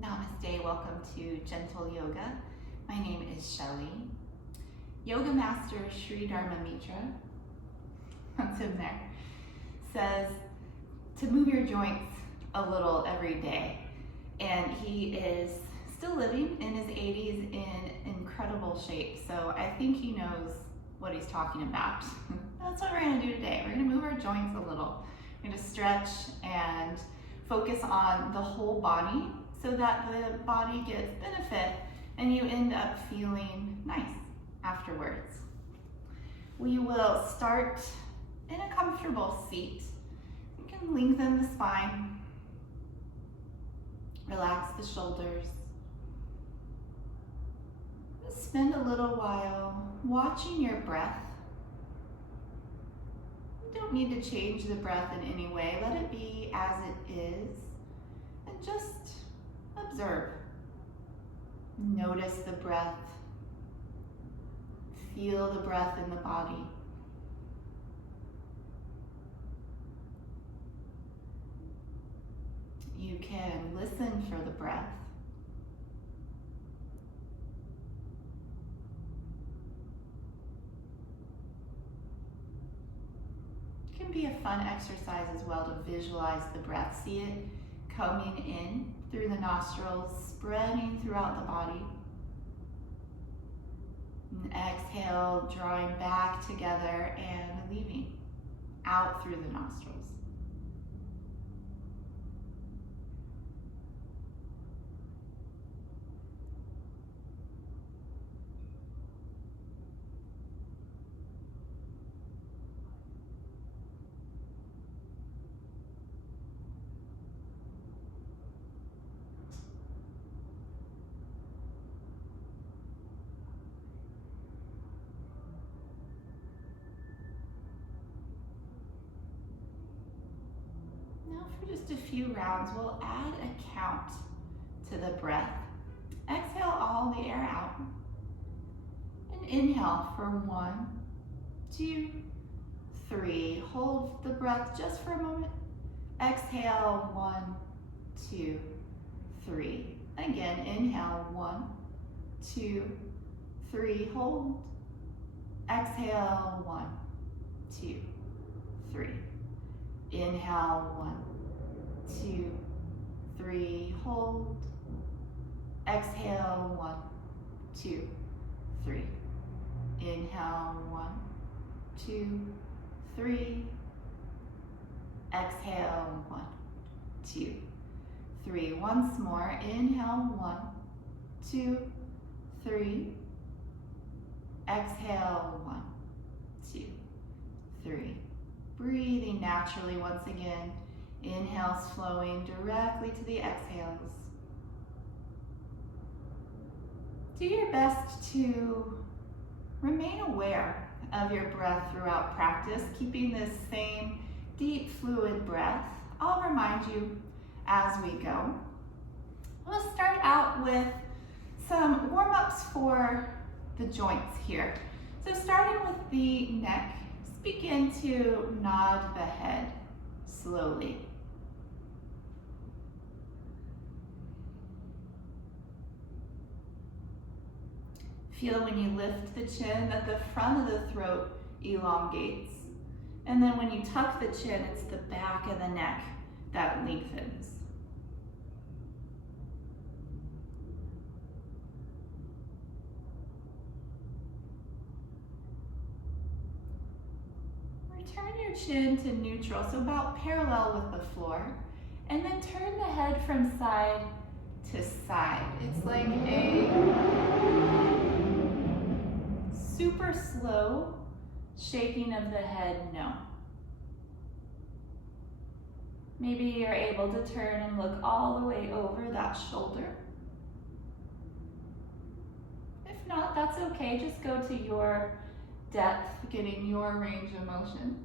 Namaste, welcome to Gentle Yoga. My name is Shelley. Yoga Master Sri Dharma Mitra, that's him there, says to move your joints a little every day. And he is still living in his 80s in incredible shape. So I think he knows what he's talking about. That's what we're gonna do today. We're gonna move our joints a little. We're gonna stretch and focus on the whole body so that the body gets benefit and you end up feeling nice afterwards. We will start in a comfortable seat. You can lengthen the spine, relax the shoulders. Spend a little while watching your breath. You don't need to change the breath in any way. Let it be as it is and just observe. Notice the breath. Feel the breath in the body. You can listen for the breath. It can be a fun exercise as well to visualize the breath. See it coming in through the nostrils, spreading throughout the body. And exhale, drawing back together and leaving out through the nostrils. For just a few rounds, we'll add a count to the breath. Exhale all the air out. And inhale for 1, 2, 3. Hold the breath just for a moment. Exhale, 1, 2, 3. Again, inhale, 1, 2, 3. Hold. Exhale, 1, 2, 3. Inhale, 1, 2, 3, hold. Exhale, 1, 2, 3. Inhale, 1, 2, 3. Exhale, 1, 2, 3. Once more. Inhale, 1, 2, 3. Exhale, 1, 2, 3. Breathing naturally once again. Inhales flowing directly to the exhales. Do your best to remain aware of your breath throughout practice, keeping this same deep fluid breath. I'll remind you as we go. We'll start out with some warm-ups for the joints here. So starting with the neck, begin to nod the head slowly. Feel when you lift the chin that the front of the throat elongates. And then when you tuck the chin, it's the back of the neck that lengthens. Turn your chin to neutral, so about parallel with the floor, and then turn the head from side to side. It's like a super slow shaking of the head no. Maybe you're able to turn and look all the way over that shoulder. If not, that's okay. Just go to your depth, getting your range of motion.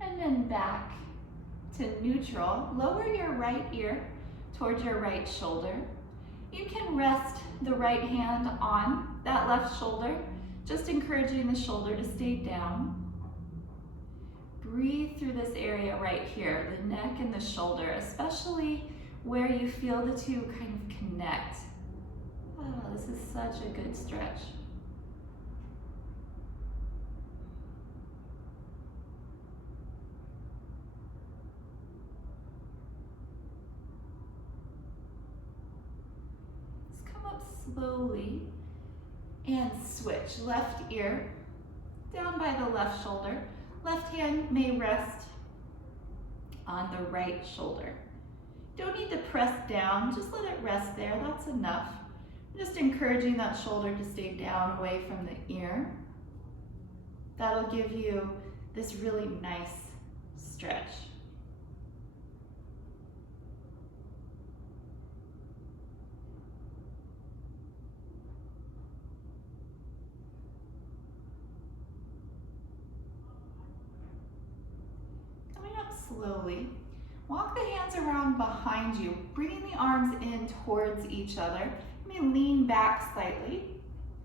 And then back to neutral. Lower your right ear towards your right shoulder. You can rest the right hand on that left shoulder, just encouraging the shoulder to stay down. breathe through this area right here, the neck and the shoulder, especially where you feel the two kind of connect. Oh, this is such a good stretch. Let's come up slowly and switch. Left ear down by the left shoulder. Left hand may rest on the right shoulder. Don't need to press down, just let it rest there, that's enough. Just encouraging that shoulder to stay down away from the ear. That'll give you this really nice stretch. Coming up slowly, walk the hands around behind you, bringing the arms in towards each other. You may lean back slightly,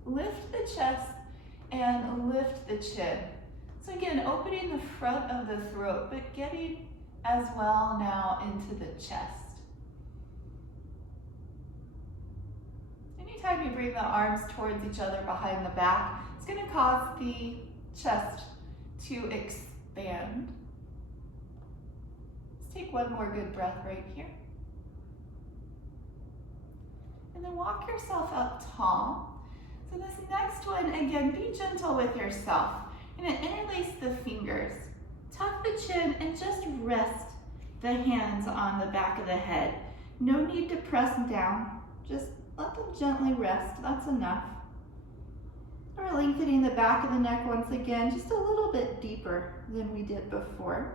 lift the chest, and lift the chin. So again, opening the front of the throat, but getting as well now into the chest. Anytime you bring the arms towards each other behind the back, it's going to cause the chest to expand. Let's take one more good breath right here. And then walk yourself up tall. So this next one, again, be gentle with yourself. You're going to interlace the fingers, tuck the chin, and just rest the hands on the back of the head. No need to press down, just let them gently rest, that's enough. We're lengthening the back of the neck once again, just a little bit deeper than we did before.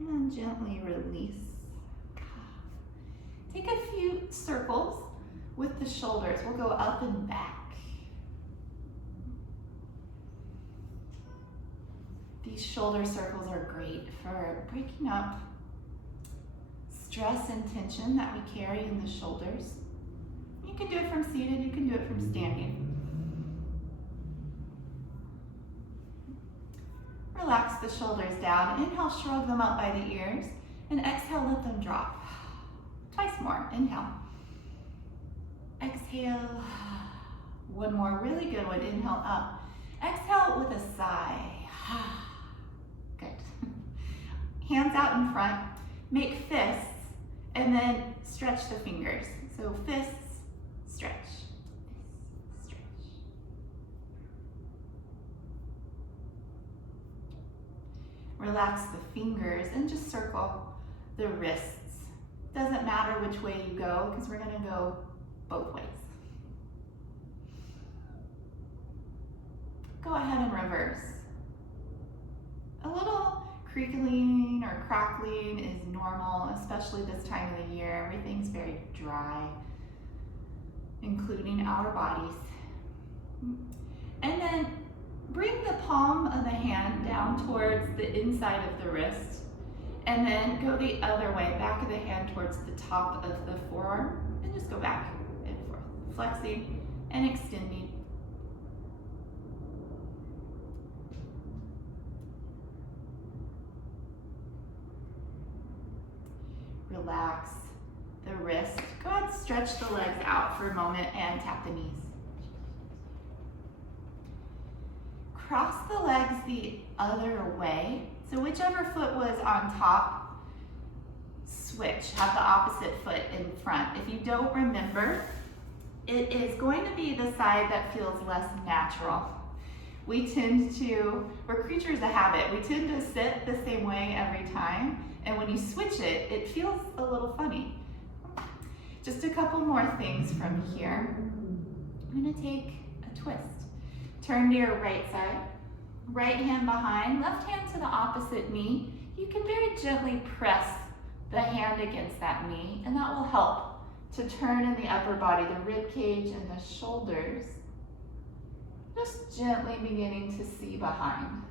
And gently release. Take a few circles with the shoulders. We'll go up and back. These shoulder circles are great for breaking up stress and tension that we carry in the shoulders. You can do it from seated, you can do it from standing. Relax the shoulders down. Inhale, shrug them up by the ears. And exhale, let them drop. Twice more. Inhale. Exhale. One more really good one. Inhale up. Exhale with a sigh. Good. Hands out in front. Make fists. And then stretch the fingers. So fists, stretch. Relax the fingers and just circle the wrists. Doesn't matter which way you go because we're going to go both ways. Go ahead and reverse. A little creaking or crackling is normal, especially this time of the year. Everything's very dry, including our bodies. And then bring the palm of the hand down towards the inside of the wrist, and then go the other way, back of the hand towards the top of the forearm, and just go back and forth, flexing and extending. Relax the wrist. Go ahead and stretch the legs out for a moment and tap the knees. Cross the legs the other way. So whichever foot was on top, switch. Have the opposite foot in front. If you don't remember, it is going to be the side that feels less natural. We're creatures of habit. We tend to sit the same way every time. And when you switch it, it feels a little funny. Just a couple more things from here. I'm gonna take a twist. Turn to your right side, right hand behind, left hand to the opposite knee. You can very gently press the hand against that knee, and that will help to turn in the upper body, the rib cage and the shoulders. Just gently beginning to see behind.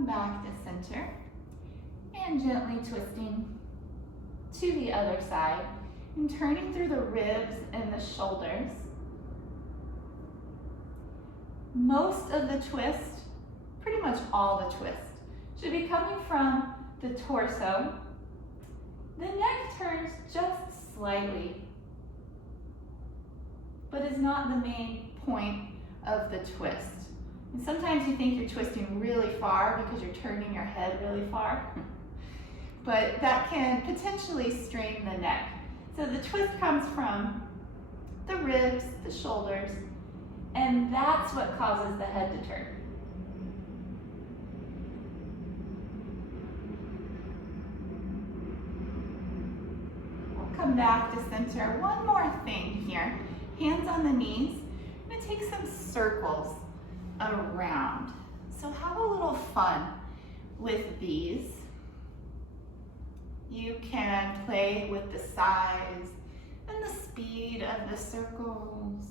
Come back to center and gently twisting to the other side and turning through the ribs and the shoulders. Most of the twist, pretty much all the twist, should be coming from the torso. The neck turns just slightly, but is not the main point of the twist. And sometimes you think you're twisting really far because you're turning your head really far, but that can potentially strain the neck. So the twist comes from the ribs, the shoulders, and that's what causes the head to turn. We'll come back to center. One more thing here. Hands on the knees. I'm going to take some circles around. So have a little fun with these. You can play with the size and the speed of the circles.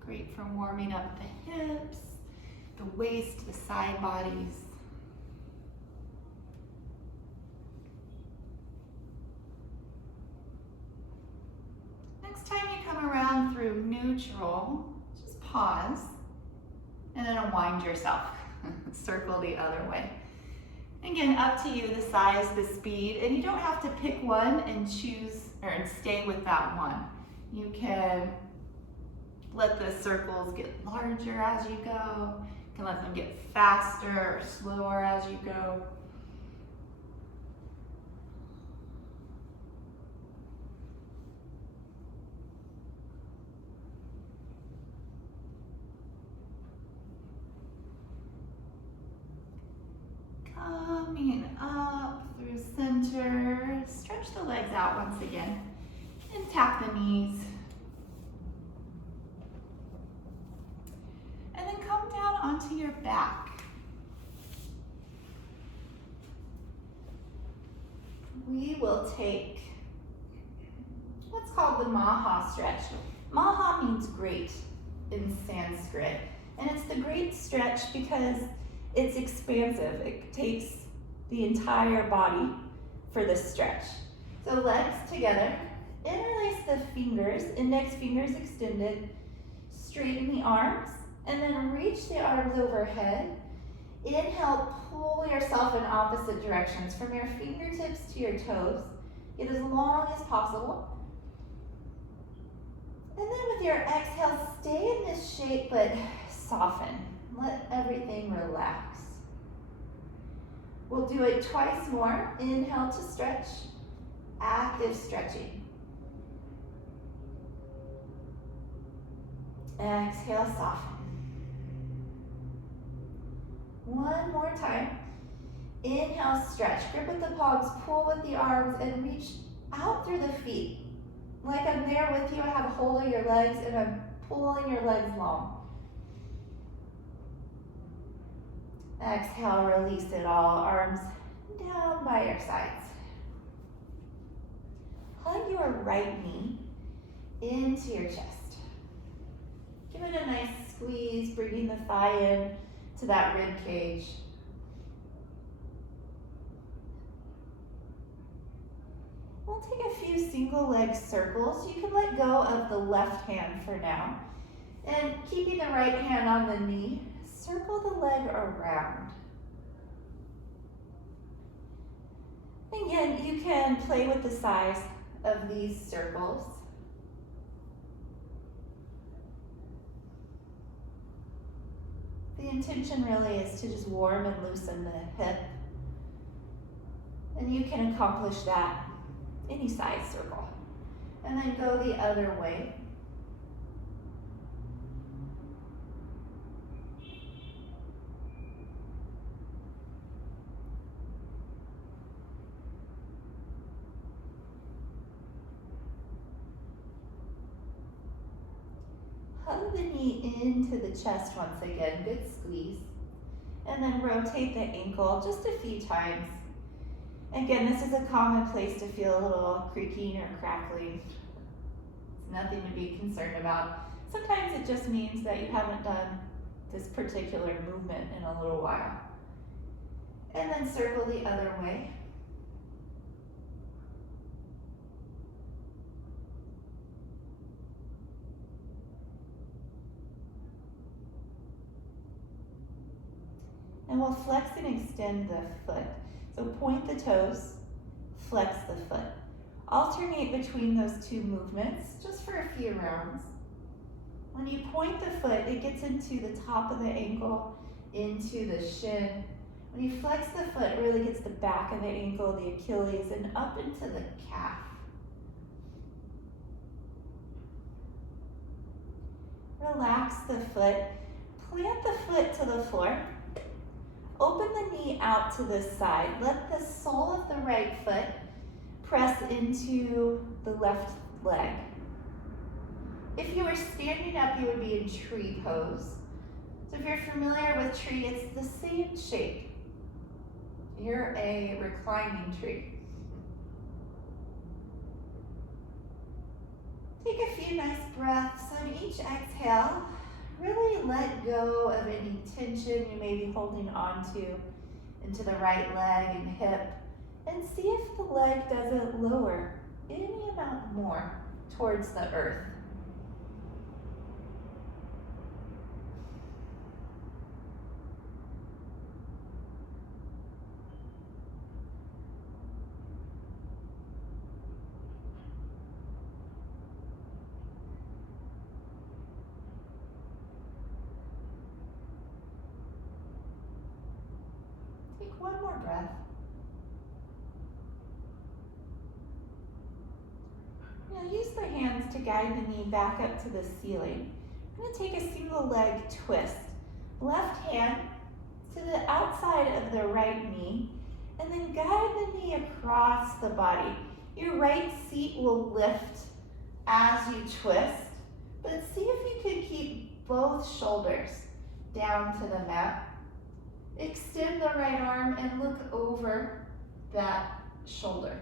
Great for warming up the hips, the waist, the side bodies. Next time you come around through neutral, just pause and then unwind yourself. Circle the other way. Again, up to you, the size, the speed, and you don't have to pick one and choose or stay with that one. You can let the circles get larger as you go. You can let them get faster or slower as you go. Coming up through center, stretch the legs out once again and tap the knees. And then come down onto your back. We will take what's called the Maha stretch. Maha means great in Sanskrit, and it's the great stretch because it's expansive. It takes the entire body for this stretch. So legs together, interlace the fingers, index fingers extended, straighten the arms, and then reach the arms overhead. Inhale, pull yourself in opposite directions from your fingertips to your toes. Get as long as possible. And then with your exhale, stay in this shape, but soften. Let everything relax. We'll do it twice more. Inhale to stretch, active stretching. Exhale, soften. One more time. Inhale, stretch. Grip with the palms, pull with the arms, and reach out through the feet. Like I'm there with you, I have a hold of your legs, and I'm pulling your legs long. Exhale, release it all. Arms down by your sides. Hug your right knee into your chest. Give it a nice squeeze, bringing the thigh in to that rib cage. We'll take a few single leg circles. You can let go of the left hand for now. And keeping the right hand on the knee, circle the leg around. Again, you can play with the size of these circles. The intention really is to just warm and loosen the hip. And you can accomplish that any size circle. And then go the other way. Hug the knee into the chest once again, good squeeze. And then rotate the ankle just a few times. Again, this is a common place to feel a little creaking or crackling. It's nothing to be concerned about. Sometimes it just means that you haven't done this particular movement in a little while. And then circle the other way. And we'll flex and extend the foot. So point the toes, flex the foot. Alternate between those two movements just for a few rounds. When you point the foot, it gets into the top of the ankle, into the shin. When you flex the foot, it really gets the back of the ankle, the Achilles, and up into the calf. Relax the foot. Plant the foot to the floor. Open the knee out to the side. Let the sole of the right foot press into the left leg. If you were standing up, you would be in tree pose. So if you're familiar with tree, it's the same shape. You're a reclining tree. Take a few nice breaths on each exhale. Really let go of any tension you may be holding on to into the right leg and hip, and see if the leg doesn't lower any amount more towards the earth. Take one more breath. Now use the hands to guide the knee back up to the ceiling. I'm going to take a single leg twist. Left hand to the outside of the right knee, and then guide the knee across the body. Your right seat will lift as you twist, but see if you can keep both shoulders down to the mat. Extend the right arm and look over that shoulder.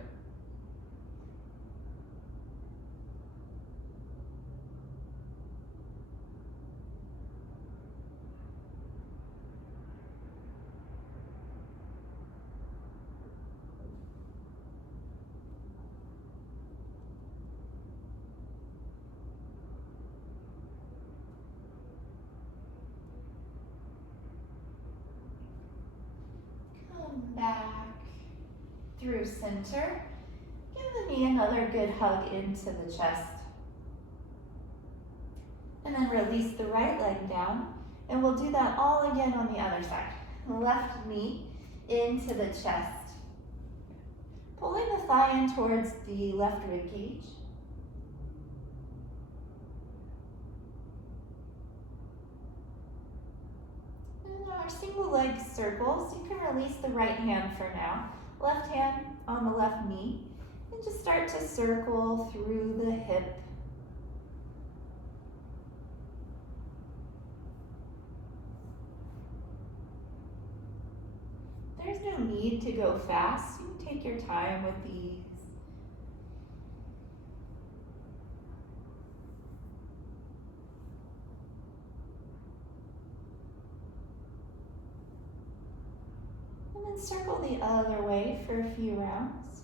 Back through center. Give the knee another good hug into the chest. And then release the right leg down. And we'll do that all again on the other side. Left knee into the chest. Pulling the thigh in towards the left rib cage. Our single leg circles, you can release the right hand for now. Left hand on the left knee, and just start to circle through the hip. There's no need to go fast. You can take your time with these. And then circle the other way for a few rounds.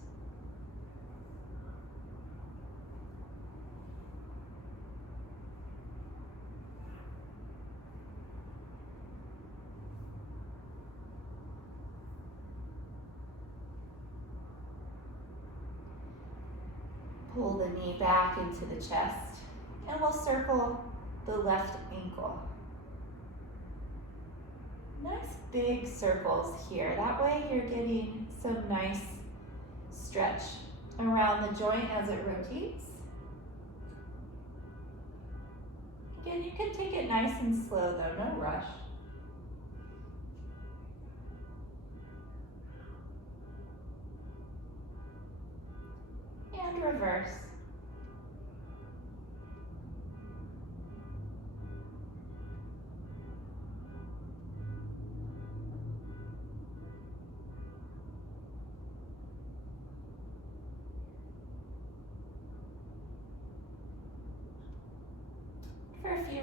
Pull the knee back into the chest, and we'll circle the left ankle. Nice big circles here. That way you're getting some nice stretch around the joint as it rotates. Again, you can take it nice and slow though, no rush. And reverse.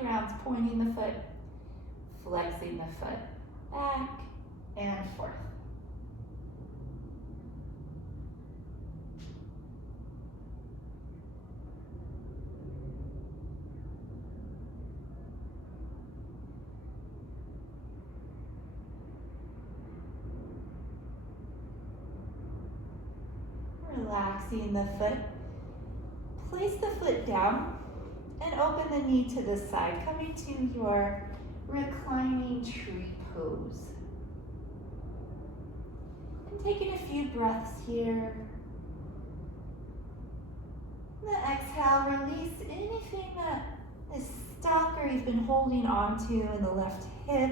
2 rounds, pointing the foot, flexing the foot, back and forth. Relaxing the foot. Place the foot down and open the knee to the side, coming to your reclining tree pose. And taking a few breaths here. And then exhale, release anything that is stuck or you've been holding on to in the left hip.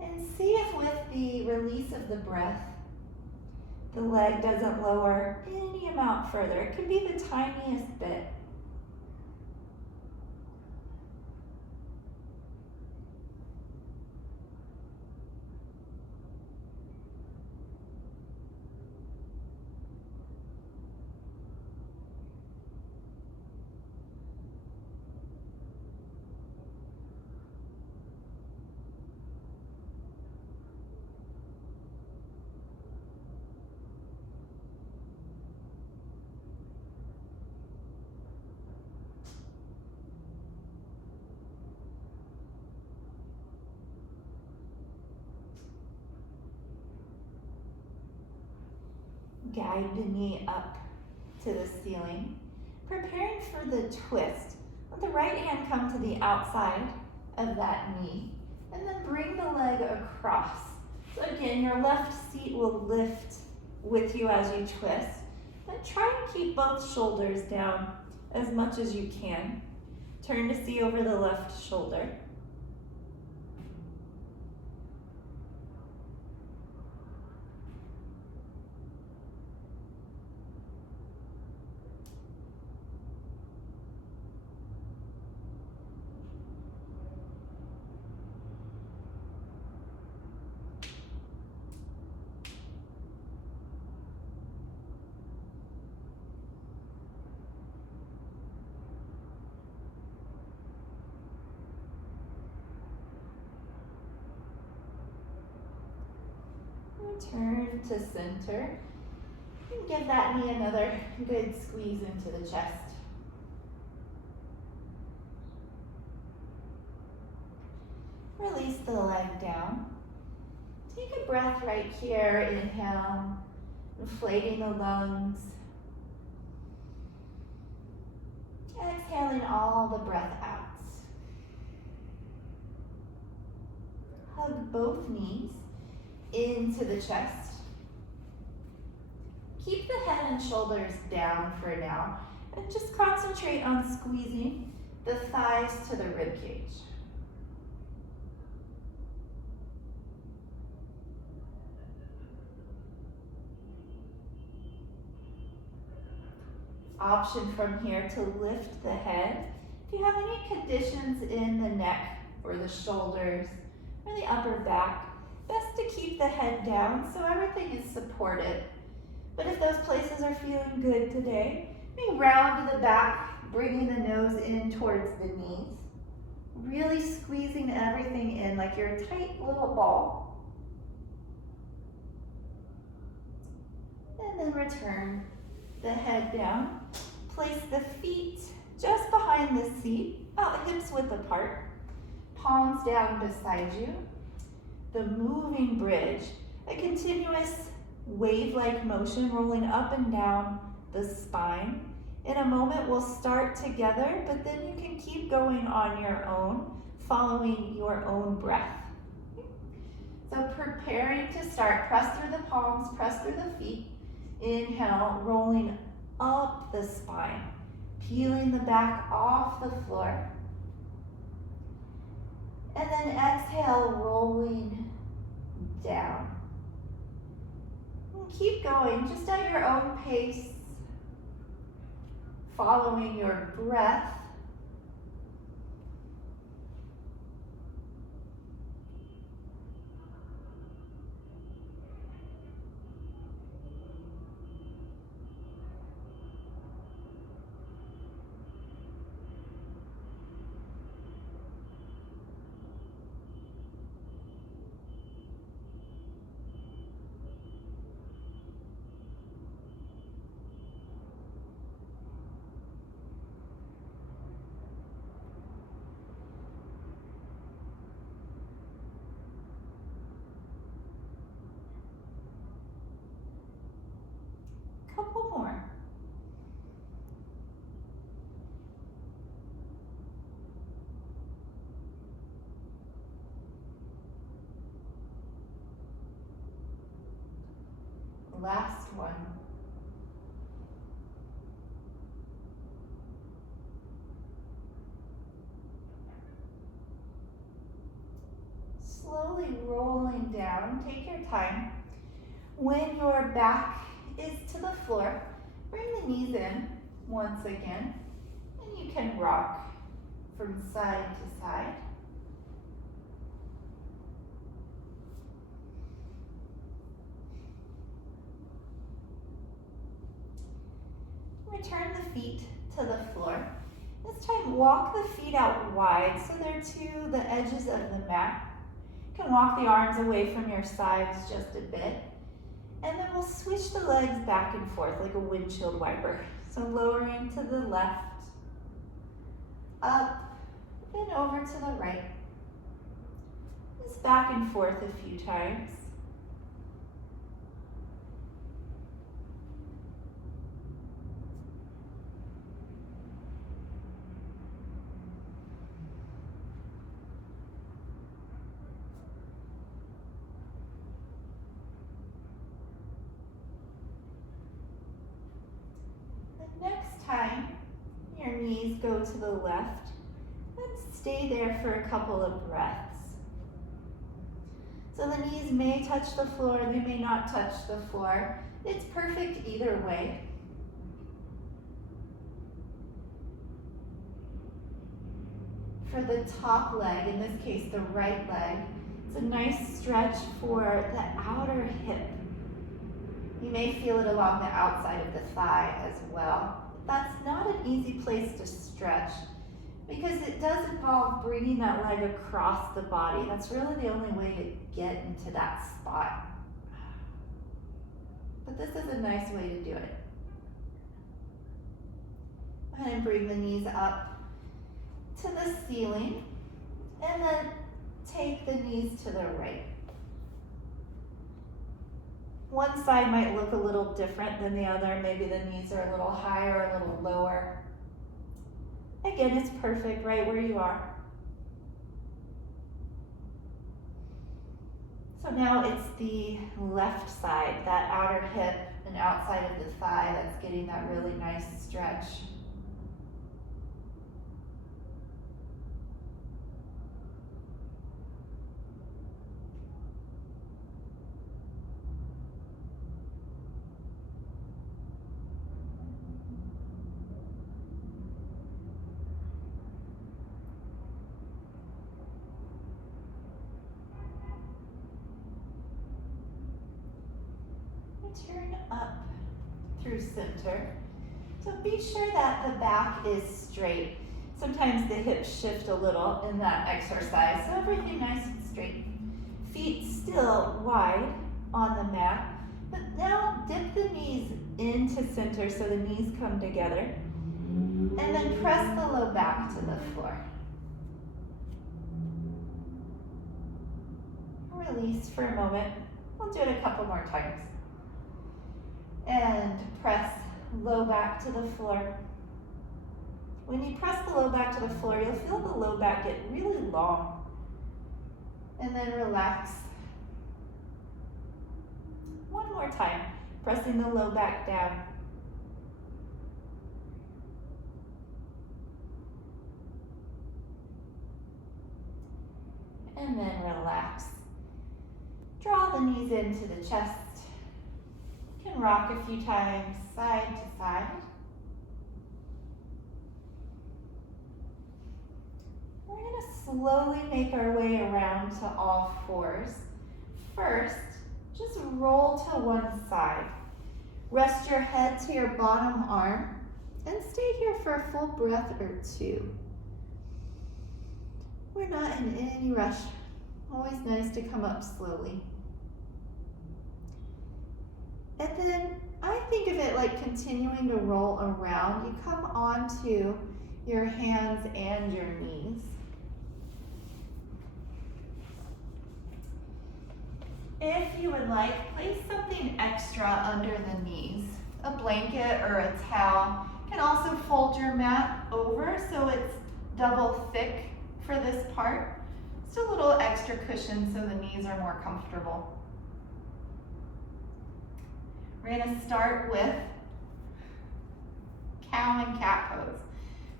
And see if with the release of the breath, the leg doesn't lower any amount further. It can be the tiniest bit. Guide the knee up to the ceiling. Preparing for the twist. Let the right hand come to the outside of that knee and then bring the leg across. So again, your left seat will lift with you as you twist. Then try and keep both shoulders down as much as you can. Turn to see over the left shoulder. Return to center and give that knee another good squeeze into the chest. Release the leg down. Take a breath right here. Inhale, inflating the lungs. Exhaling all the breath out. Hug both knees into the chest. Keep the head and shoulders down for now and just concentrate on squeezing the thighs to the rib cage. Option from here to lift the head. If you have any conditions in the neck or the shoulders or the upper back, best to keep the head down so everything is supported. But if those places are feeling good today, maybe round to the back, bringing the nose in towards the knees. Really squeezing everything in like you're a tight little ball. And then return the head down. Place the feet just behind the seat, about hips width apart. Palms down beside you. The moving bridge, a continuous wave-like motion rolling up and down the spine. In a moment, we'll start together, but then you can keep going on your own, following your own breath. So preparing to start, press through the palms, press through the feet. Inhale, rolling up the spine, peeling the back off the floor. And then exhale, rolling down. And keep going, just at your own pace, following your breath. last one. Slowly rolling down, take your time. When your back is to the floor, bring the knees in once again, and you can rock from side to side. Return the feet to the floor. This time, walk the feet out wide so they're to the edges of the mat. You can walk the arms away from your sides just a bit. And then we'll switch the legs back and forth like a windshield wiper. So lowering to the left, up, and over to the right. Just back and forth a few times. Next time your knees go to the left, let's stay there for a couple of breaths. So the knees may touch the floor, they may not touch the floor. It's perfect either way. For the top leg, in this case the right leg, it's a nice stretch for the outer hip. You may feel it along the outside of the thigh as well. That's not an easy place to stretch because it does involve bringing that leg across the body. That's really the only way to get into that spot. But this is a nice way to do it. Go ahead and bring the knees up to the ceiling and then take the knees to the right. One side might look a little different than the other. Maybe the knees are a little higher or a little lower. Again, it's perfect right where you are. So now it's the left side, that outer hip and outside of the thigh that's getting that really nice stretch. Turn up through center. So be sure that the back is straight. Sometimes the hips shift a little in that exercise, so everything nice and straight. Feet still wide on the mat, but now dip the knees into center so the knees come together. And then press the low back to the floor. Release for a moment. We'll do it a couple more times. And press low back to the floor. When you press the low back to the floor, you'll feel the low back get really long. And then relax. One more time, pressing the low back down. And then relax. Draw the knees into the chest. You can rock a few times side to side. We're going to slowly make our way around to all fours. First, just roll to one side. Rest your head to your bottom arm and stay here for a full breath or two. We're not in any rush. Always nice to come up slowly. And then I think of it like continuing to roll around. You come onto your hands and your knees. If you would like, place something extra under the knees. A blanket or a towel. You can also fold your mat over so it's double thick for this part. Just a little extra cushion so the knees are more comfortable. We're gonna start with cow and cat pose.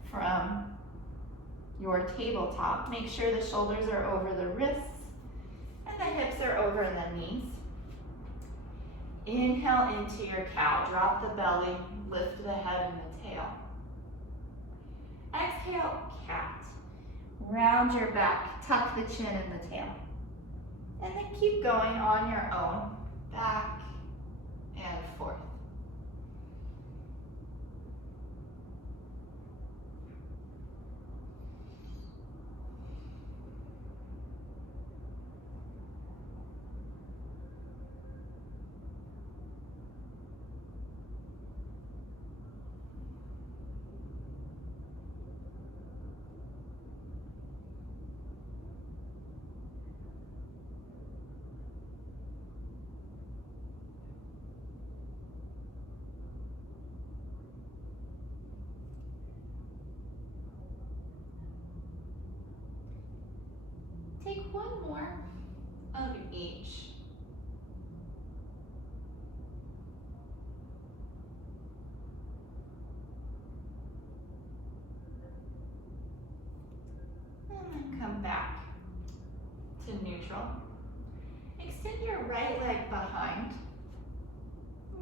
From your tabletop, make sure the shoulders are over the wrists and the hips are over the knees. Inhale into your cow, drop the belly, lift the head and the tail. Exhale, cat. Round your back, tuck the chin and the tail. And then keep going on your own, back and forth. Take one more of each. And then come back to neutral. Extend your right leg behind.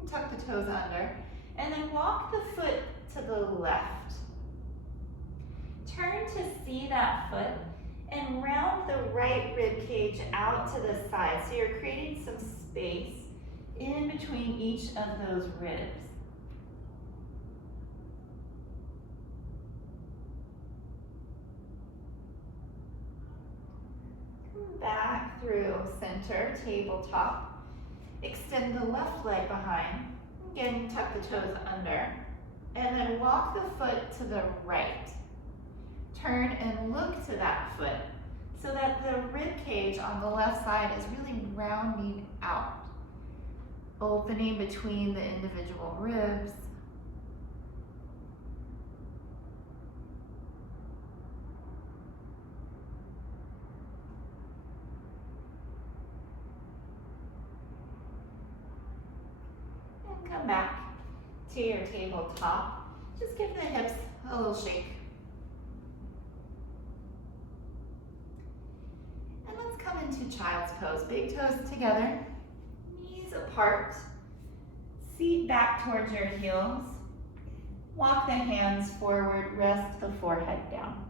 Tuck the toes under. And then walk the foot to the left. Turn to see that foot and round the right rib cage out to the side. So you're creating some space in between each of those ribs. Come back through center, tabletop. Extend the left leg behind. Again, tuck the toes under. And then walk the foot to the right. Turn and look to that foot so that the rib cage on the left side is really rounding out, opening between the individual ribs. And come back to your tabletop. Just give the hips a little shake. Into child's pose. Big toes together, knees apart, seat back towards your heels. Walk the hands forward, rest the forehead down.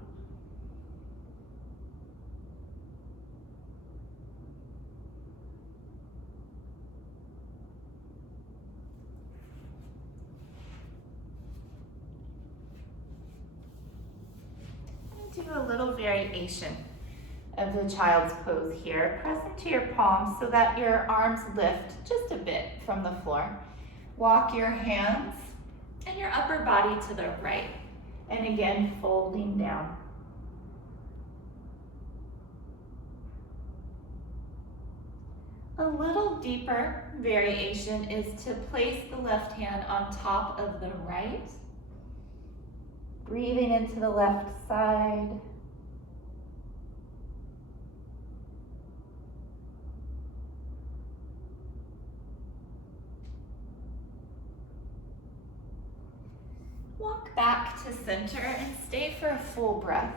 And do a little variation of the child's pose here. Press into your palms so that your arms lift just a bit from the floor. Walk your hands and your upper body to the right. And again, folding down. A little deeper variation is to place the left hand on top of the right. Breathing into the left side. Walk back to center and stay for a full breath.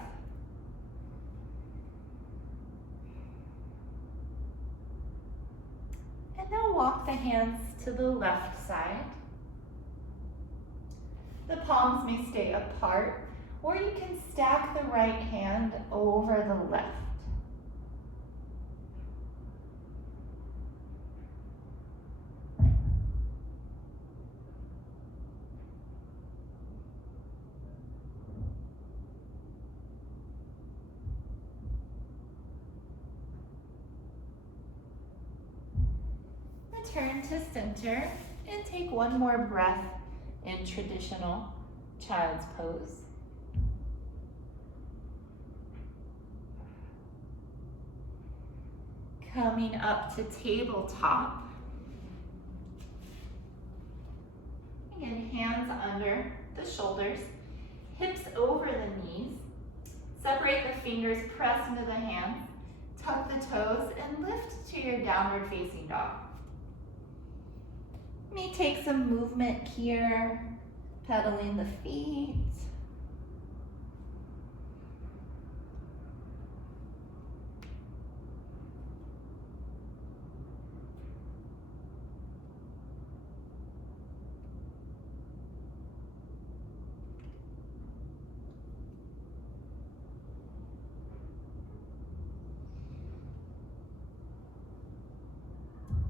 And now walk the hands to the left side. The palms may stay apart, or you can stack the right hand over the left. Turn to center and take one more breath in traditional child's pose. Coming up to tabletop. Again, hands under the shoulders, hips over the knees. Separate the fingers, press into the hands, tuck the toes, and lift to your downward facing dog. May take some movement here, pedaling the feet.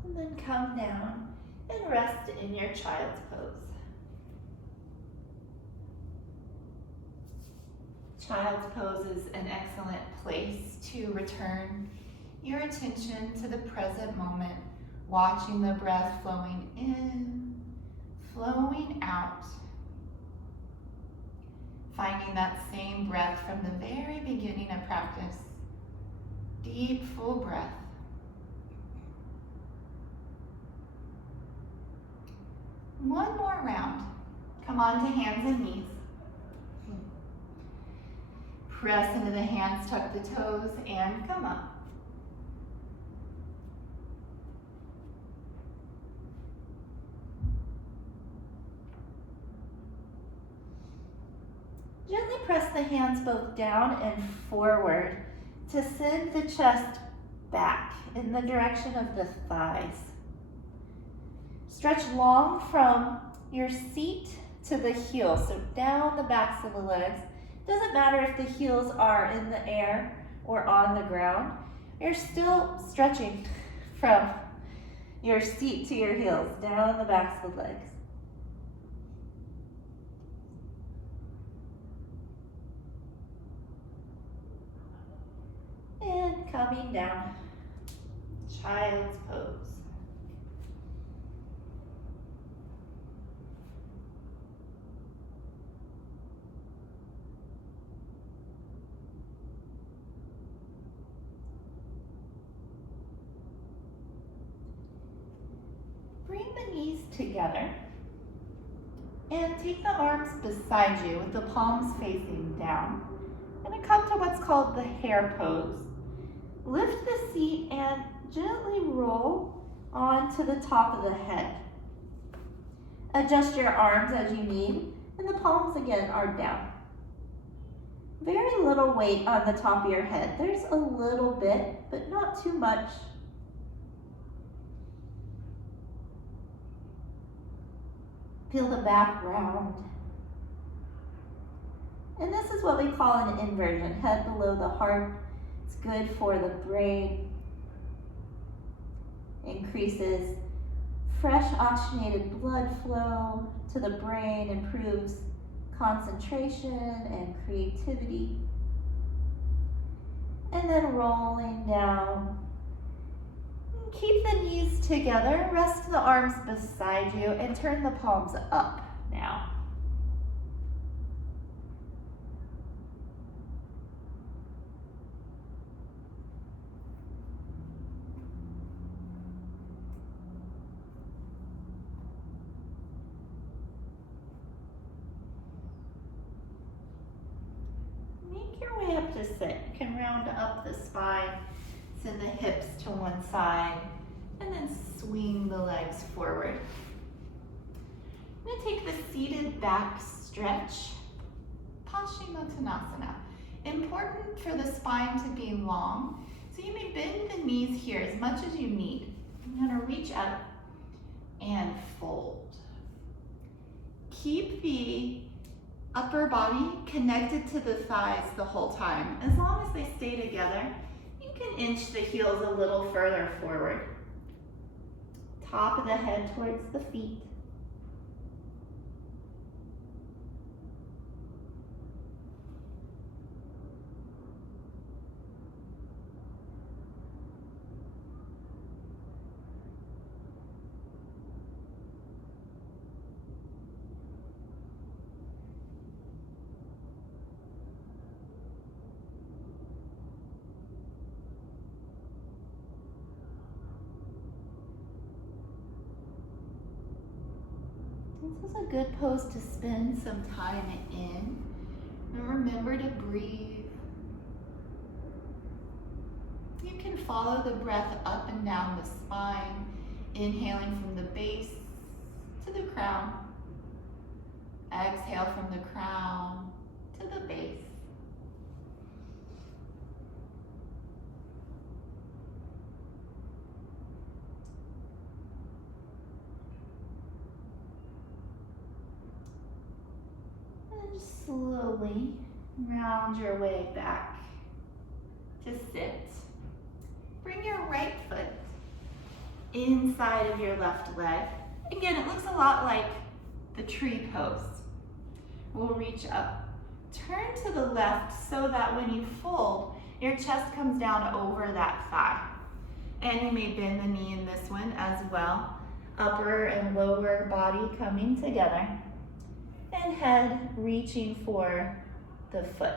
And then come down and rest in your child's pose. Child's pose is an excellent place to return your attention to the present moment, watching the breath flowing in, flowing out. Finding that same breath from the very beginning of practice. Deep, full breath. One more round. Come on to hands and knees. Press into the hands, tuck the toes, and come up. Gently press the hands both down and forward to send the chest back in the direction of the thighs. Stretch long from your seat to the heels, so down the backs of the legs. Doesn't matter if the heels are in the air or on the ground. You're still stretching from your seat to your heels, down the backs of the legs. And coming down, child's pose. Bring the knees together and take the arms beside you with the palms facing down. And come to what's called the hare pose. Lift the seat and gently roll onto the top of the head. Adjust your arms as you need, and the palms again are down. Very little weight on the top of your head. There's a little bit, but not too much. Feel the back round. And this is what we call an inversion, head below the heart. It's good for the brain. Increases fresh oxygenated blood flow to the brain, improves concentration and creativity. And then rolling down. Keep the knees together, rest the arms beside you, and turn the palms up now. Make your way up to sit. You can round up the spine, send the hips to one side, and then swing the legs forward. I'm going to take the seated back stretch, Paschimottanasana. Important for the spine to be long, so you may bend the knees here as much as you need. I'm going to reach up and fold. Keep the upper body connected to the thighs the whole time. As long as they stay together, you can inch the heels a little further forward. Top of the head towards the feet. This is a good pose to spend some time in. And remember to breathe. You can follow the breath up and down the spine, inhaling from the base to the crown. Exhale from the crown to the base. And slowly round your way back to sit. Bring your right foot inside of your left leg. Again, it looks a lot like the tree pose. We'll reach up. Turn to the left so that when you fold, your chest comes down over that thigh. And you may bend the knee in this one as well. Upper and lower body coming together. And head reaching for the foot.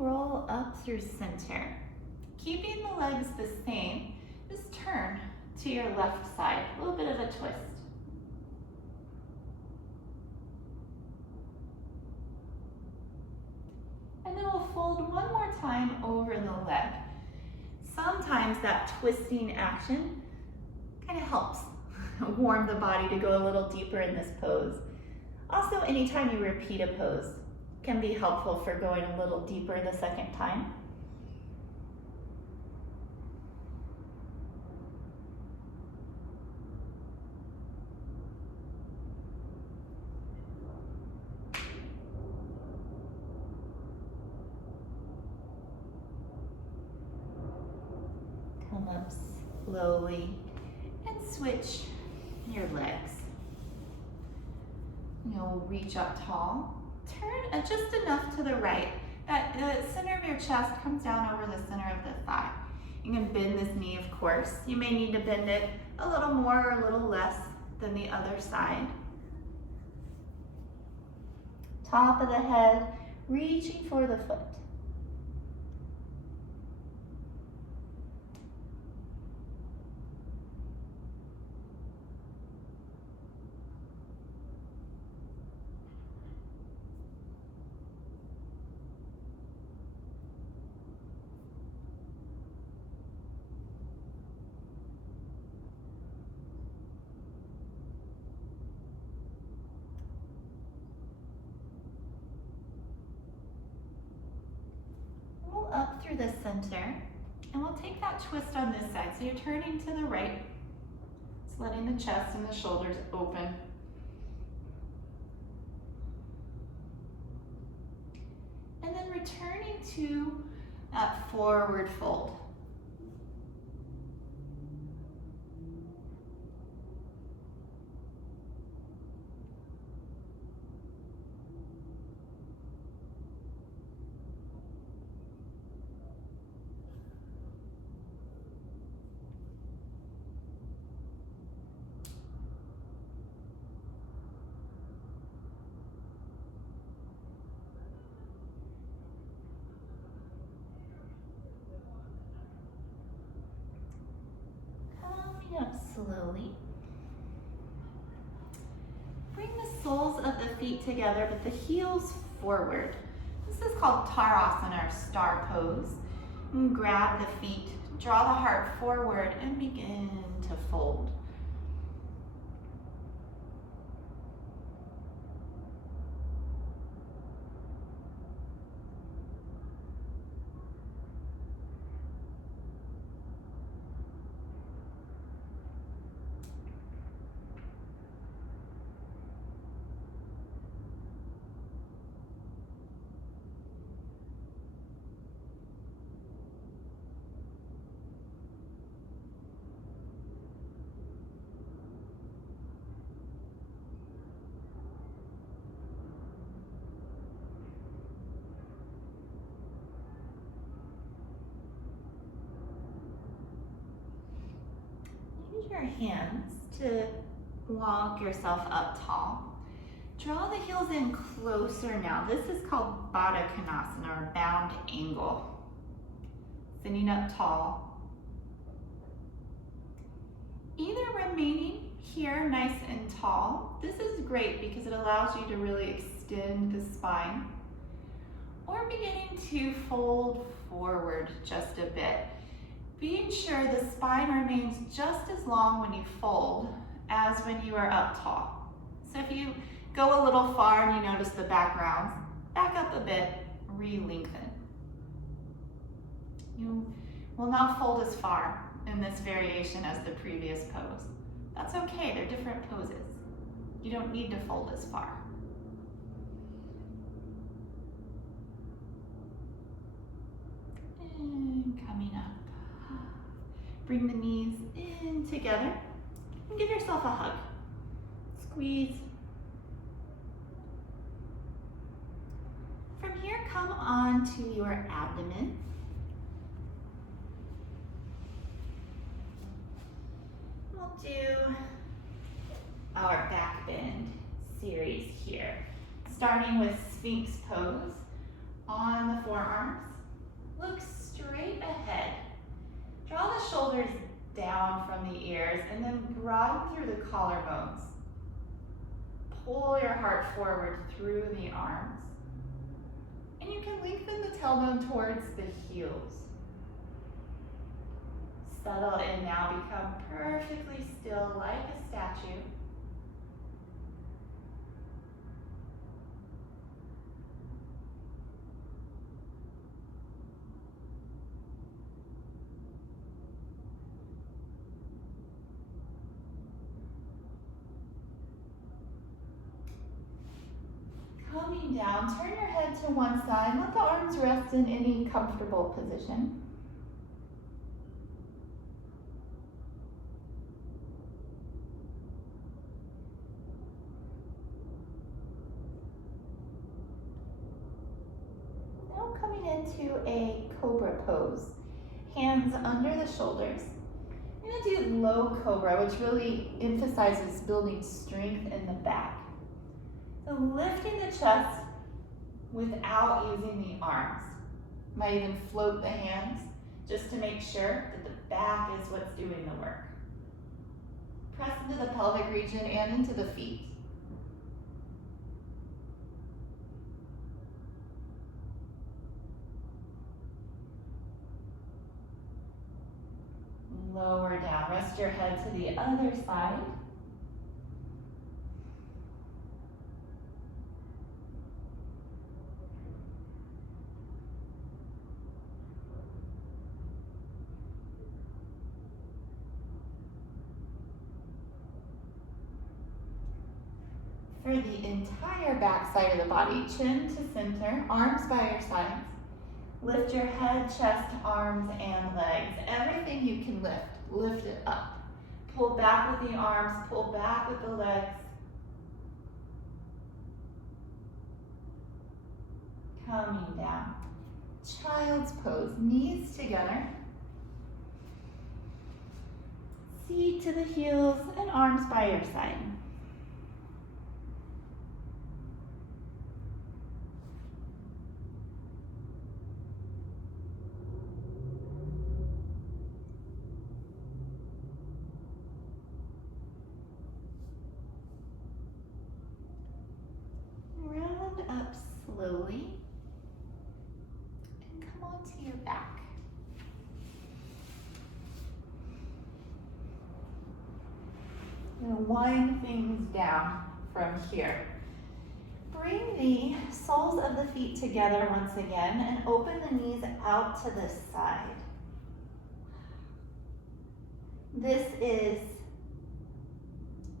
Roll up through center. Keeping the legs the same, just turn to your left side. A little bit of a twist. And then we'll fold one more time over the leg. Sometimes that twisting action kind of helps warm the body to go a little deeper in this pose. Also, anytime you repeat a pose, can be helpful for going a little deeper the second time. Come up slowly and switch your legs. You'll reach up tall. Turn just enough to the right that the center of your chest comes down over the center of the thigh. You can bend this knee, of course. You may need to bend it a little more or a little less than the other side. Top of the head, reaching for the foot. Up through the center, and we'll take that twist on this side. So you're turning to the right, just letting the chest and the shoulders open. And then returning to that forward fold. Up slowly. Bring the soles of the feet together, but the heels forward. This is called Tarasana, or star pose. And grab the feet, draw the heart forward, and begin to fold. Use your hands to walk yourself up tall. Draw the heels in closer now. This is called Baddha Konasana, or bound angle. Sitting up tall. Either remaining here nice and tall. This is great because it allows you to really extend the spine. Or beginning to fold forward just a bit. Being sure the spine remains just as long when you fold as when you are up tall. So if you go a little far and you notice the back rounds, back up a bit, re-lengthen. You will not fold as far in this variation as the previous pose. That's okay, they're different poses. You don't need to fold as far. And coming up. Bring the knees in together and give yourself a hug. Squeeze. From here, come onto your abdomen. We'll do our back bend series here, starting with Sphinx pose on the forearms. Look straight ahead. Draw the shoulders down from the ears and then broaden through the collarbones. Pull your heart forward through the arms. And you can lengthen the tailbone towards the heels. Settle in now, become perfectly still like a statue. Coming down, turn your head to one side, let the arms rest in any comfortable position. Now coming into a cobra pose, hands under the shoulders. I'm going to do low cobra, which really emphasizes building strength in the back. So lifting the chest without using the arms. Might even float the hands just to make sure that the back is what's doing the work. Press into the pelvic region and into the feet. Lower down, rest your head to the other side. For the entire back side of the body, chin to center, arms by your sides. Lift your head, chest, arms, and legs. Everything you can lift, lift it up. Pull back with the arms, pull back with the legs. Coming down. Child's pose, knees together. Seat to the heels and arms by your side. Round up slowly and come onto your back. You're going to wind things down from here. Bring the soles of the feet together once again and open the knees out to the side. This is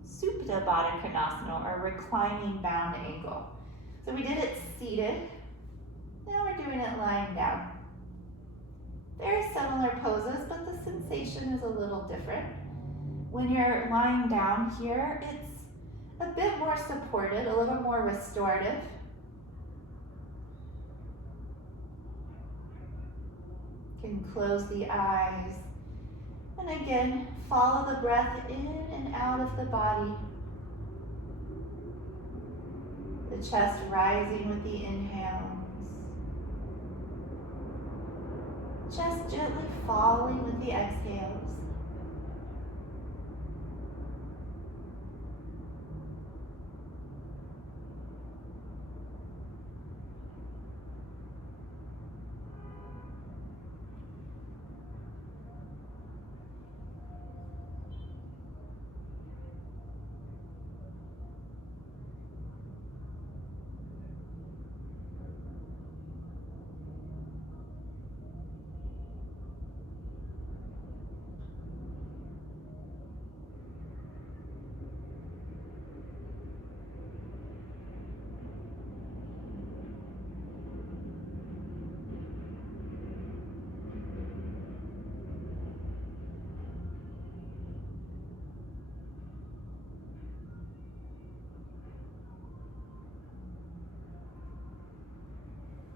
Supta Baddha Konasana, or reclining bound angle. So we did it seated. Now we're doing it lying down. Very similar poses, but the sensation is a little different. When you're lying down here, it's a bit more supported, a little more restorative. You can close the eyes. And again, follow the breath in and out of the body. The chest rising with the inhales Just gently falling with the exhales.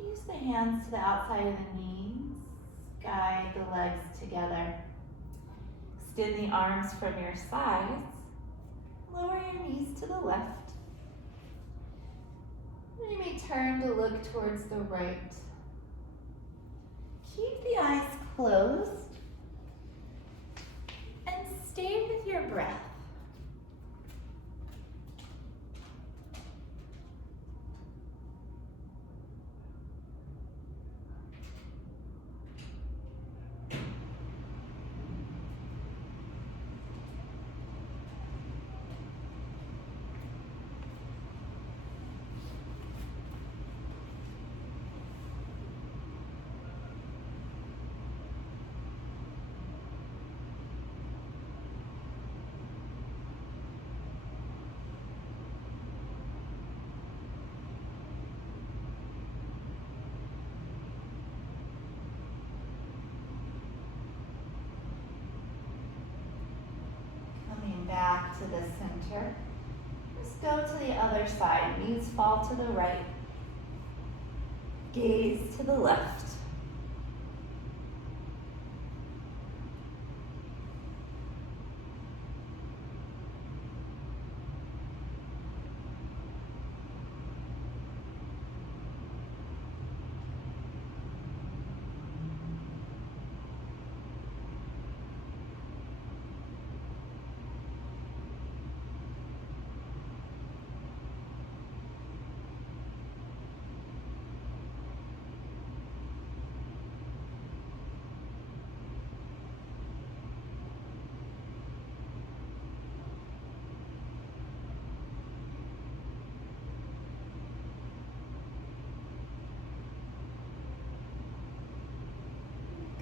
Use the hands to the outside of the knees. Guide the legs together. Extend the arms from your sides. Lower your knees to the left. You may turn to look towards the right. Keep the eyes closed and stay with your breath. Back to the center. Just go to the other side. Knees fall to the right. Gaze to the left.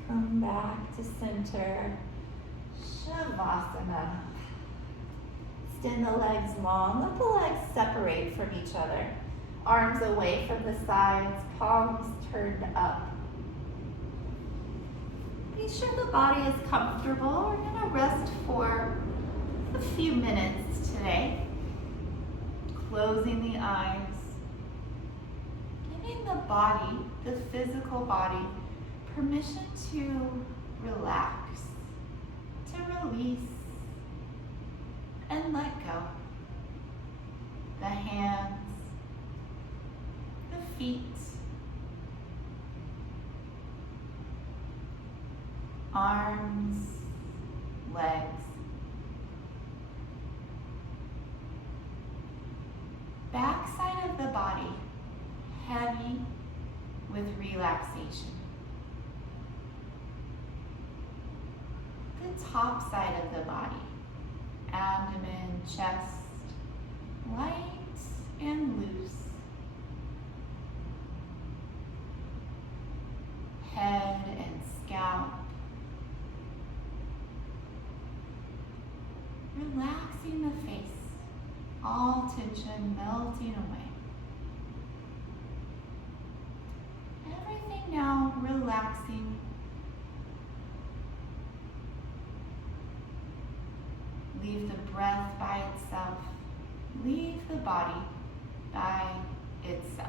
Come back to center. Shavasana. Extend the legs long. Let the legs separate from each other. Arms away from the sides, palms turned up. Be sure the body is comfortable. We're going to rest for a few minutes today. Closing the eyes. Giving the body, the physical body, permission to relax, to release, and let go. The hands, the feet, arms, legs. Backside of the body, heavy with relaxation. The top side of the body, abdomen, chest, light and loose. Head and scalp. Relaxing the face, all tension melting away. Everything now relaxing. Leave the breath by itself. Leave the body by itself.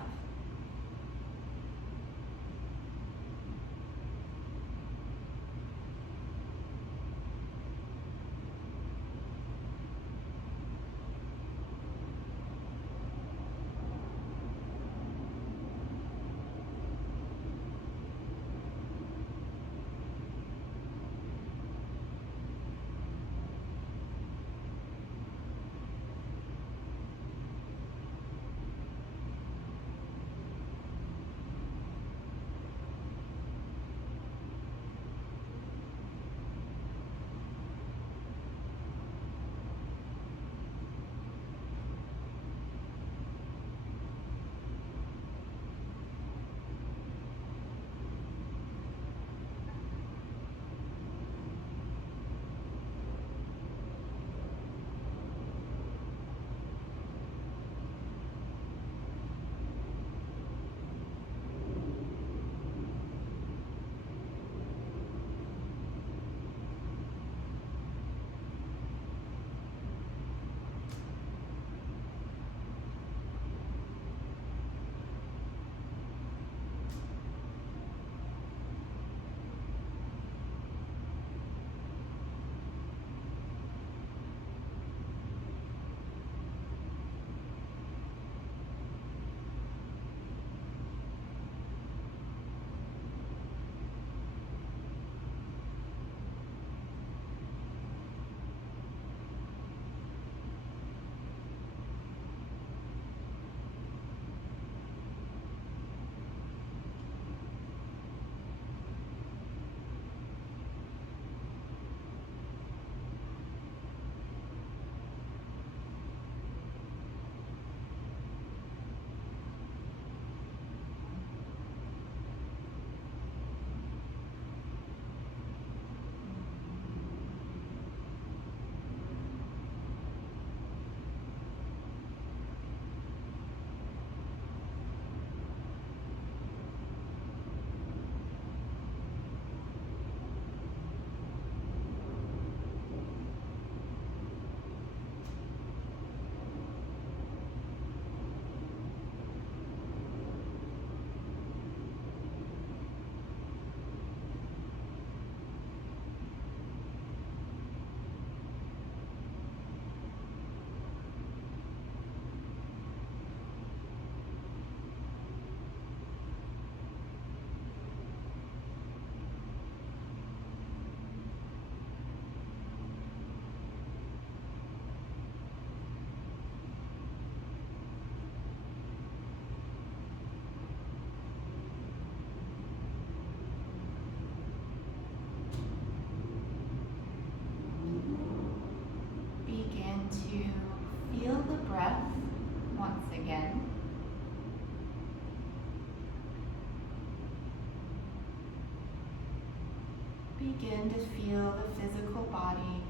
Begin to feel the physical body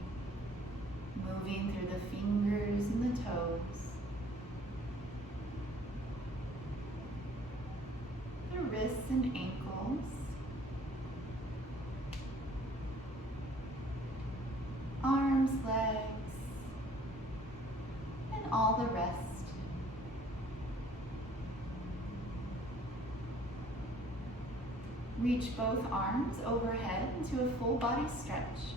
moving through the fingers and the toes, the wrists and ankles, arms, legs, and all the rest. Reach both arms overhead into a full body stretch.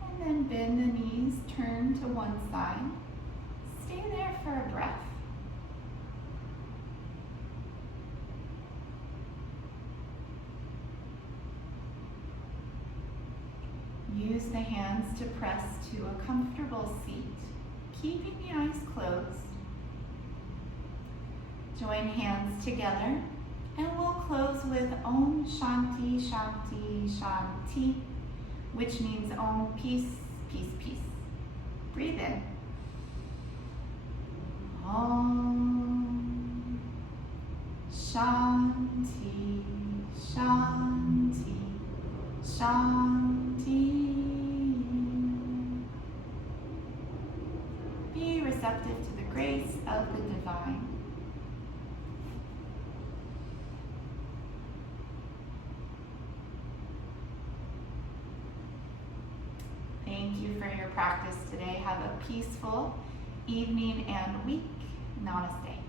And then bend the knees, turn to one side. Stay there for a breath. Use the hands to press to a comfortable seat, keeping the eyes closed. Join hands together, and we'll close with Om Shanti Shanti Shanti, which means Om peace, peace, peace. Breathe in. Om Shanti Shanti Shanti. Be receptive to the grace of the divine. Thank you for your practice today. Have a peaceful evening and week. Namaste.